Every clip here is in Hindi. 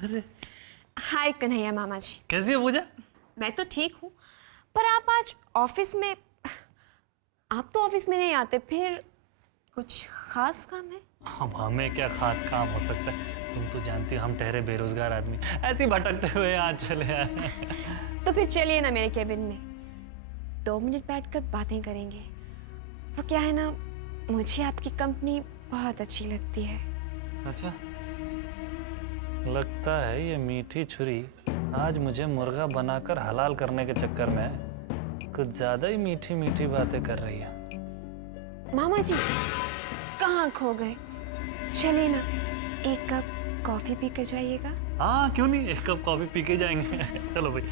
अरे हाय कन्हैया मामा जी। कैसी है पूजा? मैं तो ठीक हूँ, पर आप आज ऑफिस में, आप तो ऑफिस में नहीं आते, फिर कुछ खास काम है? अब हमें क्या खास काम हो सकता है? तुम तो जानती हो हम ठहरे बेरोजगार आदमी ऐसे ही भटकते हुए यहाँ चले आए। तो फिर चलिए ना मेरे केबिन में, 2 मिनट बैठकर बातें करेंगे। वो क्या है ना, मुझे आपकी कंपनी बहुत अच्छी लगती है। अच्छा, लगता है ये मीठी छुरी आज मुझे मुर्गा बनाकर हलाल करने के चक्कर में कुछ ज्यादा ही मीठी मीठी बातें कर रही है। मामा जी कहाँ खो गए? चलिए ना, एक कप कॉफी पी कर जाइएगा। हाँ क्यों नहीं, एक कप कॉफी पी के जाएंगे। चलो भाई।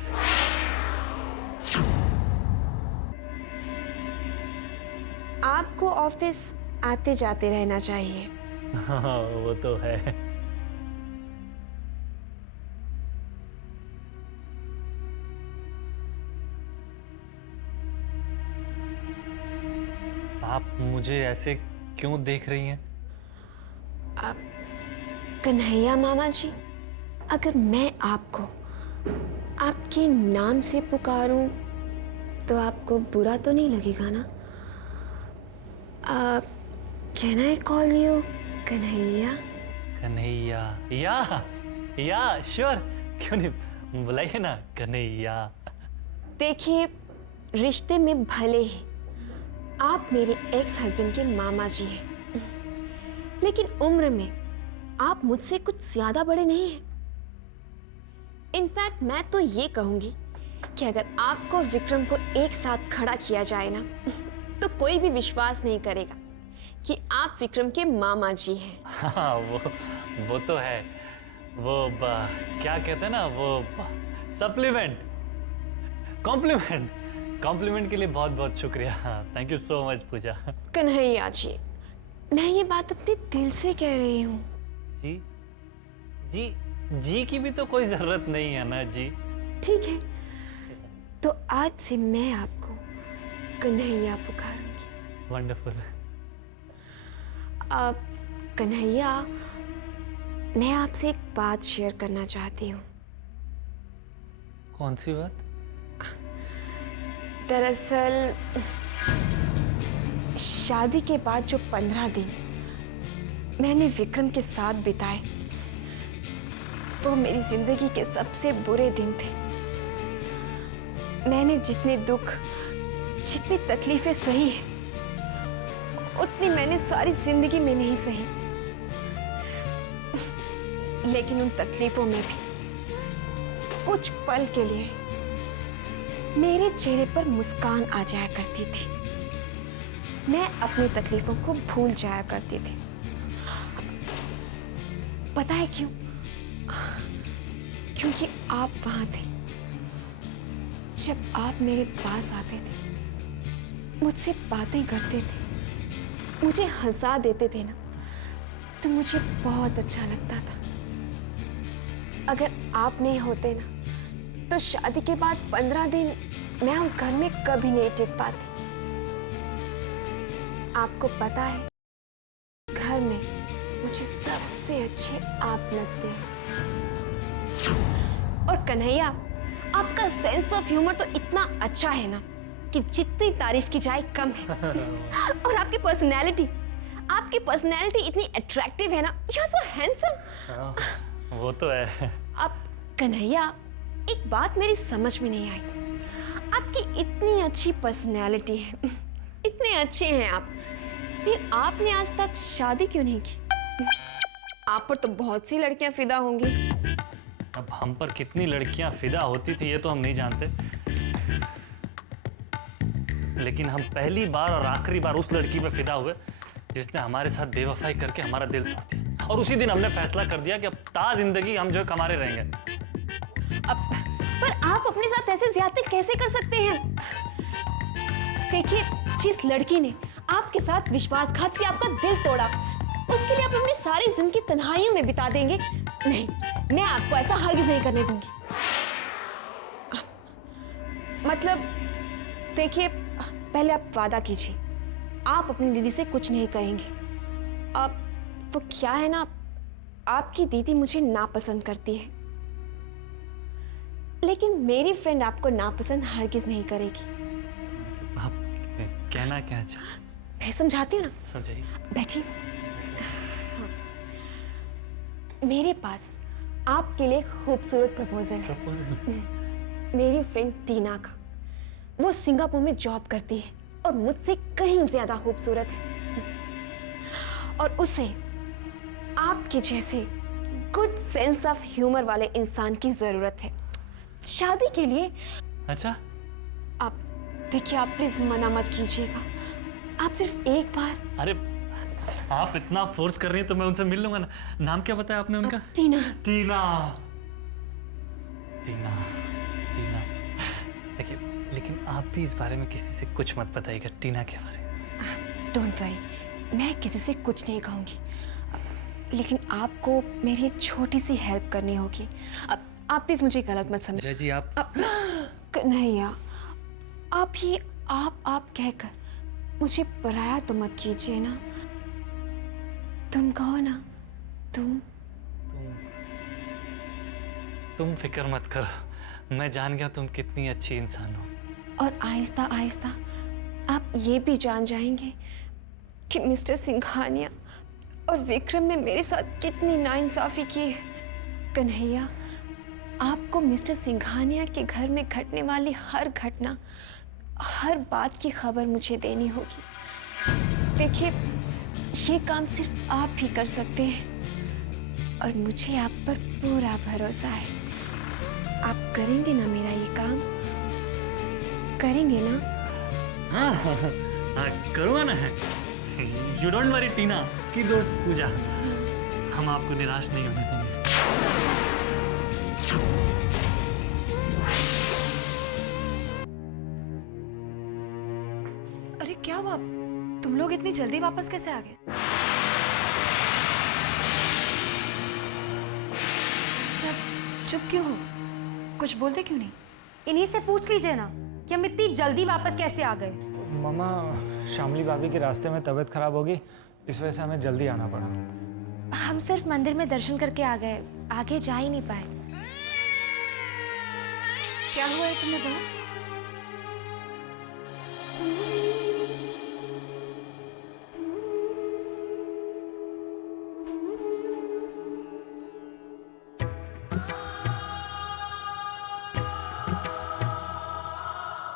आपको ऑफिस आते जाते रहना चाहिए। हाँ वो तो है। आप मुझे ऐसे क्यों देख रही हैं? आप कन्हैया मामा जी, अगर मैं आपको आपके नाम से पुकारूं तो आपको बुरा तो नहीं लगेगा ना? Can I call you Kanhaiya? Kanhaiya? या श्योर, क्यों नहीं, बुलाइए ना कन्हैया। देखिए, रिश्ते में भले ही आप मेरे एक्स हस्बैंड के मामा जी हैं, लेकिन उम्र में आप मुझसे कुछ ज्यादा बड़े नहीं हैं। इनफैक्ट मैं तो ये कहूंगी कि अगर आपको विक्रम को एक साथ खड़ा किया जाए ना, तो कोई भी विश्वास नहीं करेगा कि आप विक्रम के मामा जी हैं। हाँ वो तो है। क्या कहते हैं ना, वो सप्लीमेंट, कॉम्प्लीमेंट। कॉम्प्लीमेंट के लिए बहुत बहुत शुक्रिया। थैंक यू सो मच पूजा। कन्हैया जी, मैं ये बात अपने दिल से कह रही हूँ। जी जी जी की भी तो कोई जरूरत नहीं है ना जी। ठीक है, तो आज से मैं आपको कन्हैया पुकारूंगी। वंडरफुल। अब कन्हैया, मैं आपसे एक बात शेयर करना चाहती हूँ। कौन सी बात? दरअसल शादी के बाद जो 15 दिन मैंने विक्रम के साथ बिताए, वो मेरी जिंदगी के सबसे बुरे दिन थे। मैंने जितने दुख, जितनी तकलीफें सही हैं, उतनी मैंने सारी जिंदगी में नहीं सही। लेकिन उन तकलीफों में भी कुछ पल के लिए मेरे चेहरे पर मुस्कान आ जाया करती थी। मैं अपनी तकलीफों को भूल जाया करती थी। पता है क्यों? क्योंकि आप वहां थे। जब आप मेरे पास आते थे, मुझसे बातें करते थे, मुझे हंसा देते थे ना, तो मुझे बहुत अच्छा लगता था। अगर आप नहीं होते ना, तो शादी के बाद 15 दिन मैं उस घर में कभी नहीं टिक पाती। आपको पता है, घर में मुझे सबसे अच्छे आप लगते हैं। और कन्हैया, आपका सेंस ऑफ ह्यूमर तो इतना अच्छा है ना कि जितनी तारीफ की जाए कम है। और आपकी पर्सनैलिटी इतनी अट्रैक्टिव है ना, यू आर सो हैंडसम। वो तो है। अब कन्हैया, एक बात मेरी समझ में नहीं आई। आपकी इतनी अच्छी पर्सनैलिटी है, इतने अच्छे हैं आप, फिर आपने आज तक शादी क्यों नहीं की? आप पर तो बहुत सी लड़कियां फिदा होंगी। अब हम पर कितनी लड़कियां फिदा होती थी ये तो हम नहीं जानते, लेकिन हम पहली बार और आखिरी बार उस लड़की पे फिदा हुए जिसने हमारे साथ बेवफाई करके हमारा दिल तोड़ दिया। और उसी दिन हमने फैसला कर दिया कि अब ता जिंदगी हम जो है कमारे रहेंगे। अब पर आप अपने साथ ऐसे ज्यादती कैसे कर सकते हैं? देखिए, जिस लड़की ने आपके साथ विश्वासघात किया, आपका दिल तोड़ा, उसके लिए आप अपनी सारी जिंदगी तन्हाइयों में बिता देंगे? नहीं, मैं आपको ऐसा हरगिज नहीं करने दूंगी। मतलब देखिए, पहले आप वादा कीजिए, आप अपनी दीदी से कुछ नहीं कहेंगे। अब वो क्या है ना, आपकी दीदी मुझे नापसंद करती है। लेकिन मेरी फ्रेंड आपको नापसंद हरगिज नहीं करेगी। आप कहना क्या चाह? मैं समझाती हूँ ना। समझाइए। बैठिए। मेरे पास आपके लिए खूबसूरत प्रपोजल है। मेरी फ्रेंड टीना का। वो सिंगापुर में जॉब करती है और मुझसे कहीं ज्यादा खूबसूरत है, और उसे आपके जैसे गुड सेंस ऑफ ह्यूमर वाले इंसान की जरूरत है शादी के लिए। अच्छा, आप देखिए, आप प्लीज मना मत कीजिएगा। आप सिर्फ एक बार। अरे आप इतना फोर्स कर रही हैं तो मैं उनसे मिल लूंगा ना। नाम क्या बताया आपने उनका? टीना। टीना। टीना टीना देखिए, लेकिन आप भी इस बारे में किसी से कुछ मत बताइएगा, टीना के बारे में। डोंट वरी, मैं किसी से कुछ नहीं कहूँगी, लेकिन आपको मेरी एक छोटी सी हेल्प करनी होगी। अब आप प्लीज मुझे गलत मत समझिए। जय जी, आप कन्हैया, आप ये आप कहकर मुझे पराया तो मत कीजिए ना। तुम कहो ना, तुम फिक्र मत करो, मैं जान गया तुम कितनी अच्छी इंसान हो। और आहिस्ता आहिस्ता आप ये भी जान जाएंगे कि मिस्टर सिंघानिया और विक्रम ने मेरे साथ कितनी नाइंसाफी की है। कन्हैया, आपको मिस्टर सिंघानिया के घर में घटने वाली हर घटना, हर बात की खबर मुझे देनी होगी। देखिए, ये काम सिर्फ आप ही कर सकते हैं और मुझे आप पर पूरा भरोसा है। आप करेंगे ना मेरा ये काम? करेंगे ना? हाँ, करूँगा ना। यू डोंट वरी टीना की दोस्त पूजा, हम आपको निराश नहीं होने देंगे। अरे क्या हुआ? तुम लोग इतनी जल्दी वापस कैसे आ गए? सब चुप क्यों हो? कुछ बोलते क्यों नहीं? इन्हीं से पूछ लीजिए ना कि हम इतनी जल्दी वापस कैसे आ गए। मामा, शामली भाभी के रास्ते में तबीयत खराब होगी, इस वजह से हमें जल्दी आना पड़ा। हम सिर्फ मंदिर में दर्शन करके आ गए, आगे जा ही नहीं पाए। क्या हुआ है तुम्हें बहू?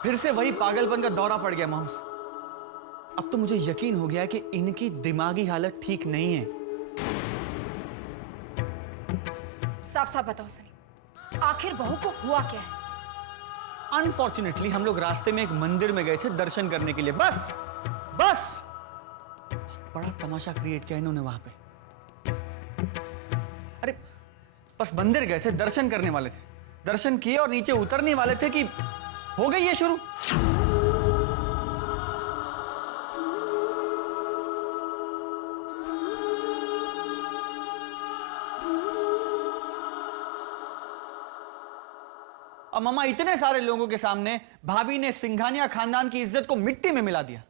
फिर से वही पागलपन का दौरा पड़ गया मॉम्स। अब तो मुझे यकीन हो गया कि इनकी दिमागी हालत ठीक नहीं है। साफ साफ बताओ सनी, आखिर बहू को हुआ क्या है? अनफॉर्चुनेटली हम लोग रास्ते में एक मंदिर में गए थे दर्शन करने के लिए, बस बड़ा तमाशा क्रिएट किया इन्होंने वहां पे। अरे बस मंदिर गए थे, दर्शन करने वाले थे, दर्शन किए और नीचे उतरने वाले थे कि हो गई ये शुरू। और मामा, इतने सारे लोगों के सामने भाभी ने सिंघानिया खानदान की इज्जत को मिट्टी में मिला दिया।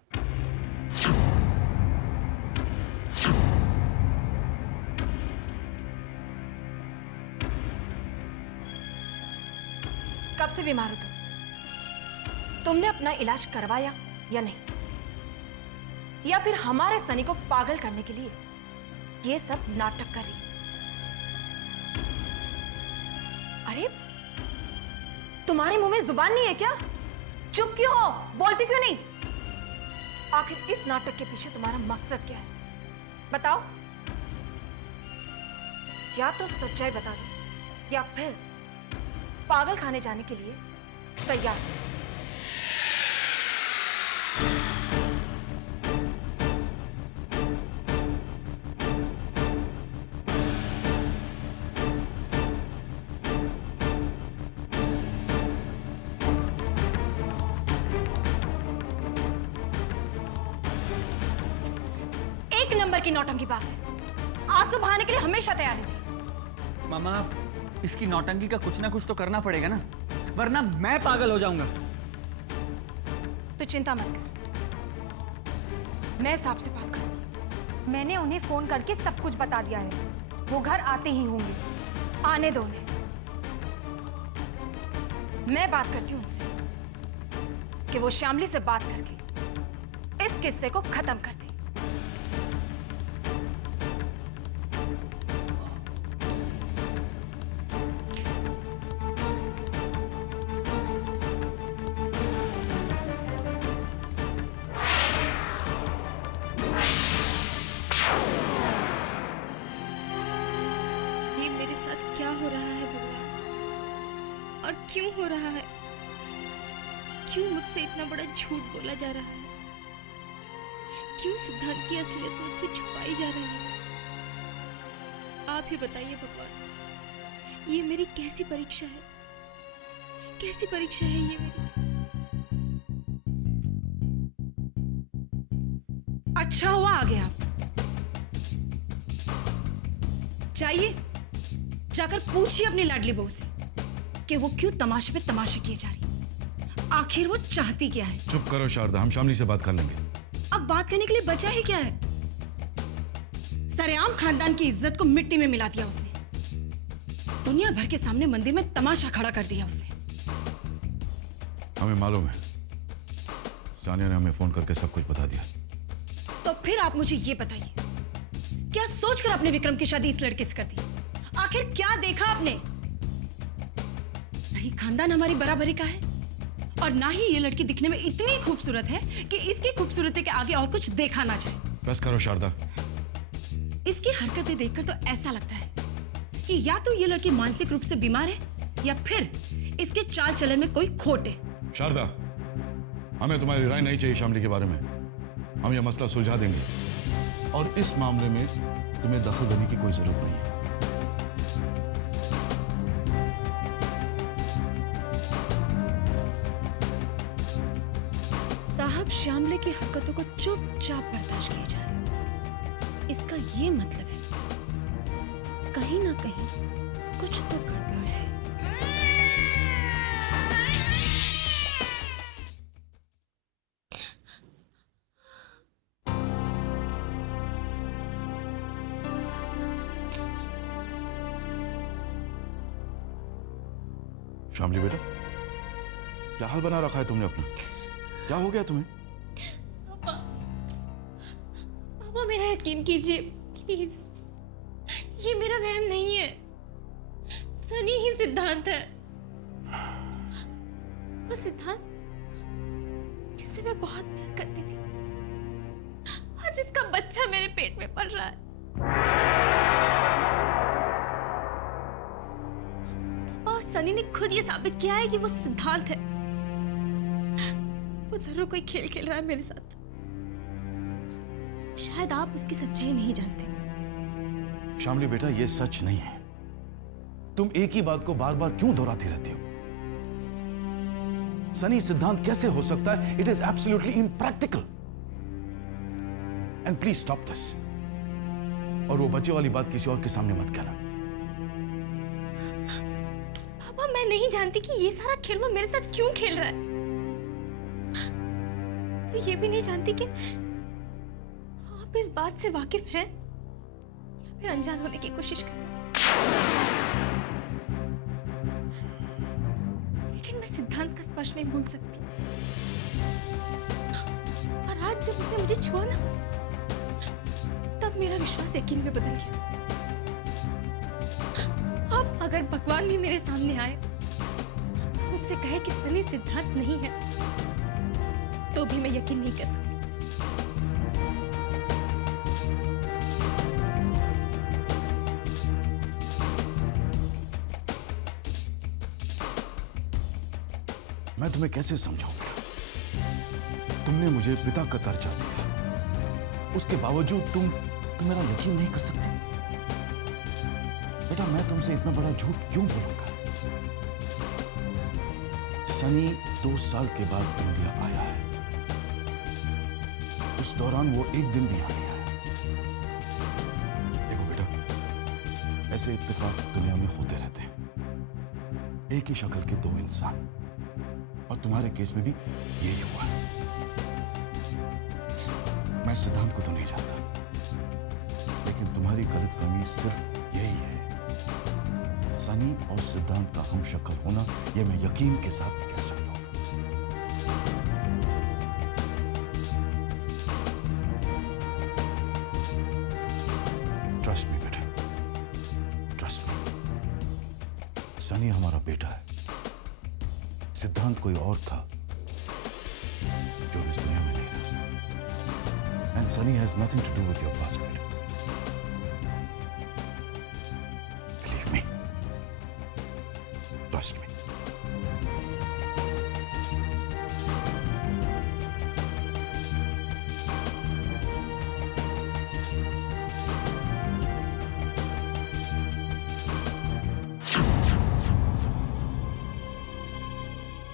कब से बीमार हो तुम? तुमने अपना इलाज करवाया या नहीं? या फिर हमारे सनी को पागल करने के लिए ये सब नाटक कर रही? अरे तुम्हारे मुंह में जुबान नहीं है क्या? चुप क्यों हो? बोलती क्यों नहीं? आखिर इस नाटक के पीछे तुम्हारा मकसद क्या है? बताओ। या तो सच्चाई बता दो या फिर पागल खाने जाने के लिए तैयार। एक नंबर की नौटंकी पास है। आंसू बहाने के लिए हमेशा तैयार रहती। मामा, इसकी नौटंकी का कुछ ना कुछ तो करना पड़ेगा ना, वरना मैं पागल हो जाऊंगा। तो चिंता मत कर, मैं साहब से बात करूंगी। मैंने उन्हें फोन करके सब कुछ बता दिया है, वो घर आते ही होंगे। आने दो उन्हें। मैं बात करती हूँ उनसे कि वो श्यामली से बात करके इस किस्से को खत्म कर दे। ये मेरे साथ क्या हो रहा है भगवान, और क्यों हो रहा है? क्यों मुझसे इतना बड़ा झूठ बोला जा रहा है? क्यों सिद्धांत की असलियत मुझसे छुपाई जा रही है? आप ही बताइए भगवान, ये मेरी कैसी परीक्षा है? कैसी परीक्षा है ये मेरी? अच्छा हुआ आ गया आप। जाइए, जाकर पूछिए अपनी लाडली बहू से कि वो क्यों तमाशे पे तमाशे किए जा रही है। आखिर वो चाहती क्या है? चुप करो शारदा, हम शामली से बात कर लेंगे। अब बात करने के लिए बचा ही क्या है? सरेआम खानदान की इज्जत को मिट्टी में मिला दिया उसने। दुनिया भर के सामने मंदिर में तमाशा खड़ा कर दिया उसने। हमें मालूम है, सानिया ने हमें फोन करके सब कुछ बता दिया। तो फिर आप मुझे ये बताइए, क्या सोचकर आपने विक्रम की शादी इस लड़के से कर दी? आखिर क्या देखा आपने? नहीं खानदान हमारी बराबरी का है, और ना ही ये लड़की दिखने में इतनी खूबसूरत है कि इसकी खूबसूरती के आगे और कुछ देखा ना जाए। बस करो शारदा। इसकी हरकतें देखकर तो ऐसा लगता है कि या तो ये लड़की मानसिक रूप से बीमार है, या फिर इसके चाल चलन में कोई खोट है। शारदा, हमें तुम्हारी राय नहीं चाहिए शामली के बारे में। हम यह मसला सुलझा देंगे, और इस मामले में तुम्हें दखल देने की कोई जरूरत नहीं है। साहब श्यामले की हरकतों को चुपचाप बर्दाश्त किए जा रहे हैं। इसका ये मतलब है कहीं ना कहीं कुछ तो गड़बड़ है। शामली बेटा, क्या हाल बना रखा है तुमने अपना? क्या हो गया तुम्हें? पापा मेरा यकीन कीजिए प्लीज, ये मेरा वहम नहीं है। सनी ही सिद्धांत है। वो सिद्धांत जिससे मैं बहुत प्यार करती थी, और जिसका बच्चा मेरे पेट में पल रहा है। और सनी ने खुद ये साबित किया है कि वो सिद्धांत है। वो जरूर कोई खेल खेल रहा है मेरे साथ। शायद आप उसकी सच्चाई नहीं जानते। शामली बेटा, यह सच नहीं है। तुम एक ही बात को बार बार क्यों दोहराती रहती हो? सनी सिद्धांत कैसे हो सकता है? It is absolutely impractical. And please stop this. और वो बच्चे वाली बात किसी और के सामने मत कहना। पापा मैं नहीं जानती कि ये सारा खेल वो मेरे साथ क्यों खेल रहा है। तो ये भी नहीं जानती कि आप इस बात से वाकिफ हैं या फिर अनजान होने की कोशिश कर रहे हैं। लेकिन मैं सिद्धांत का स्पर्श नहीं भूल सकती। और आज जब उसने मुझे छुआ ना, तब मेरा विश्वास यकीन में बदल गया। अब अगर भगवान भी मेरे सामने आए, मुझसे कहे कि सनी सिद्धांत नहीं है, तो भी मैं यकीन नहीं कर सकती। मैं तुम्हें कैसे समझाऊं? तुमने मुझे पिता का दर्जा दिया, उसके बावजूद तुम मेरा यकीन नहीं कर सकती। बेटा, मैं तुमसे इतना बड़ा झूठ क्यों बोलूंगा? सनी 2 साल के बाद इंडिया आया है। उस दौरान वो एक दिन भी यहाँ नहीं आया। देखो बेटा, ऐसे इत्तेफाक दुनिया में होते रहते हैं। एक ही शक्ल के 2 इंसान, और तुम्हारे केस में भी यही हुआ है। मैं सिद्धांत को तो नहीं जानता, लेकिन तुम्हारी गलतफहमी सिर्फ यही है। सनी और सिद्धांत का हम शक्ल होना यह मैं यकीन के साथ कह सकता हूं। ट्रस्ट मी बेटा, ट्रस्ट मी। सनी हमारा बेटा है, सिद्धांत कोई और था जो इस दुनिया में नहीं रहा। And Sunny has nothing to do with your past बेटा। Believe me, trust me.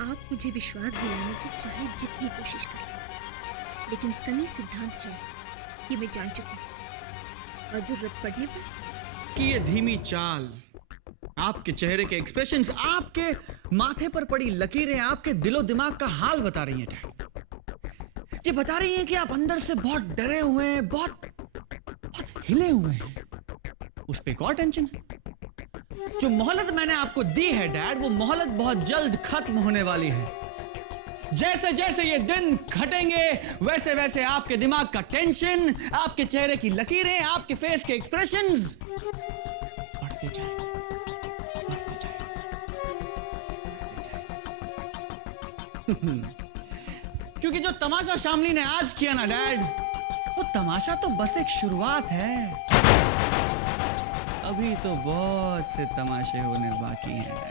आप मुझे विश्वास दिलाने की चाहे जितनी कोशिश कर लें, लेकिन सनी सिद्धांत है ये मैं जान चुकी हूँ। और जरूरत पड़ने पर कि ये धीमी चाल, आपके चेहरे के एक्सप्रेशंस, आपके माथे पर पड़ी लकीरें आपके दिलो दिमाग का हाल बता रही हैं डैड। ये बता रही हैं कि आप अंदर से बहुत डरे हुए हैं, बहुत हिले हुए हैं। उस पे एक और टेंशन है। जो मोहलत मैंने आपको दी है डैड, वो मोहलत बहुत जल्द खत्म होने वाली है। जैसे जैसे ये दिन घटेंगे वैसे वैसे आपके दिमाग का टेंशन, आपके चेहरे की लकीरें, आपके फेस के एक्सप्रेशंस बढ़ते जाएंगे, बढ़ते जाएंगे। क्योंकि जो तमाशा शामली ने आज किया ना डैड, वो तमाशा तो बस एक शुरुआत है। अभी तो बहुत से तमाशे होने बाकी हैं।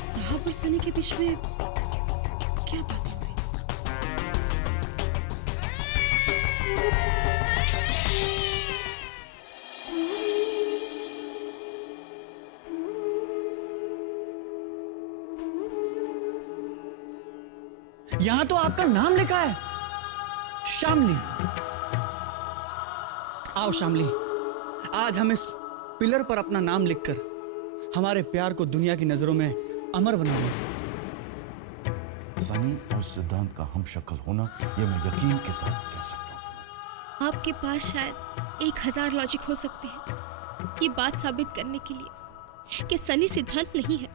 साहब और सनी के बीच में क्या बात हो गई? यहां तो आपका नाम लिखा है, शामली। आओ शामली, आज हम इस पिलर पर अपना नाम लिखकर हमारे प्यार को दुनिया की नजरों में अमर बनाएंगे। सनी और सिद्धांत का हम शक्ल होना यह मैं यकीन के साथ कह सकता हूं। आपके पास शायद 1000 लॉजिक हो सकते हैं ये बात साबित करने के लिए कि सनी सिद्धांत नहीं है,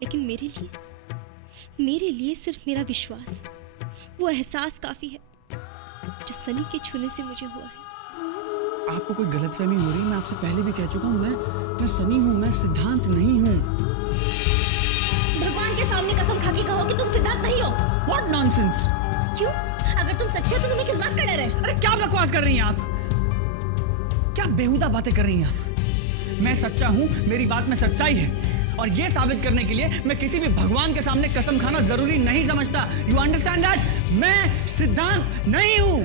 लेकिन मेरे लिए सिर्फ मेरा विश्वास, वो एहसास काफी है जो सनी के छूने से मुझे हुआ है। आपको कोई गलतफहमी हो रही है? मैं आपसे पहले भी कह चुका हूं, मैं सनी हूं, मैं सिद्धांत नहीं हूं। भगवान के सामने कसम खा के कहो कि तुम सिद्धांत नहीं हो। What nonsense! क्यों? अगर तुम सच्चे हो तो तुम्हें किस बात का डर है? अरे क्या बकवास कर रही हैं आप? क्या बेहुदा बातें कर रही हैं आप? मैं सच्चा हूं, मेरी बात में सच्चाई है, और ये साबित करने के लिए मैं किसी भी भगवान के सामने कसम खाना जरूरी नहीं समझता। You understand that? मैं सिद्धांत नहीं हूं।